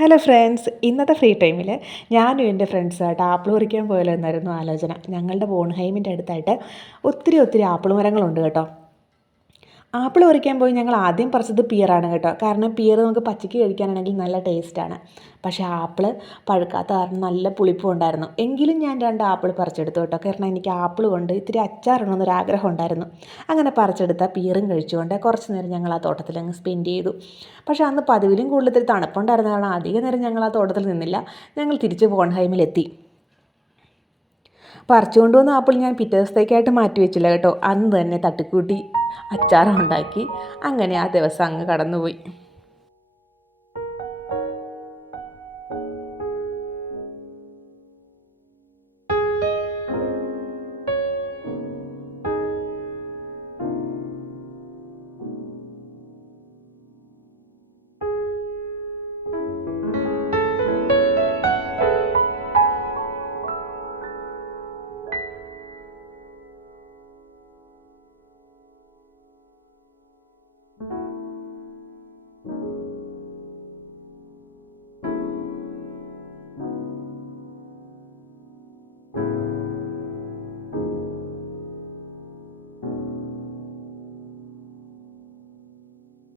Hello friends, ഇന്നത്തെ free ടൈമിൽ ഞാനും എൻ്റെ ഫ്രണ്ട്സുമായിട്ട് ആപ്പിൾ പറിക്കാൻ പോയാലോ എന്നായിരുന്നു ആലോചന. ഞങ്ങളുടെ ബോൺഹൈമിൻ്റെ അടുത്തായിട്ട് ഒത്തിരി ആപ്പിൾ മരങ്ങളുണ്ട് കേട്ടോ. ആപ്പിൾ പറിക്കാൻ പോയി ഞങ്ങൾ ആദ്യം പറിച്ചത് പിയറാണ് കേട്ടോ. കാരണം പിയർ നമുക്ക് പച്ചയ്ക്ക് കഴിക്കാനാണെങ്കിൽ നല്ല ടേസ്റ്റാണ്. പക്ഷേ ആപ്പിൾ പഴുക്കാത്ത കാരണം നല്ല പുളിപ്പും ഉണ്ടായിരുന്നു. എങ്കിലും ഞാൻ 2 ആപ്പിൾ പറിച്ചെടുത്തു കേട്ടോ. കാരണം എനിക്ക് ആപ്പിൾ കൊണ്ട് ഇത്തിരി അച്ചാറിടണമെന്നൊരു ആഗ്രഹം ഉണ്ടായിരുന്നു. അങ്ങനെ പറിച്ചെടുത്ത പിയറും കഴിച്ചുകൊണ്ട് കുറച്ച് നേരം ഞങ്ങൾ ആ തോട്ടത്തിൽ അങ്ങ് സ്പെൻഡ് ചെയ്തു. പക്ഷേ അന്ന് പതിവിലും കൂടുതൽ ഇത്തിരി തണുപ്പുണ്ടായിരുന്ന കാരണം അധിക നേരം ഞങ്ങൾ ആ തോട്ടത്തിൽ നിന്നില്ല. ഞങ്ങൾ തിരിച്ച് ബോൺഹൈമിലെത്തി. പറിച്ചുകൊണ്ട് വന്ന ആപ്പിൾ ഞാൻ പിറ്റേ ദിവസത്തേക്കായിട്ട് മാറ്റി വെച്ചില്ല കേട്ടോ. അന്ന് തന്നെ തട്ടിക്കൂട്ടി അച്ചാറും ഉണ്ടാക്കി. അങ്ങനെ ആ ദിവസം അങ്ങ് കടന്നുപോയി.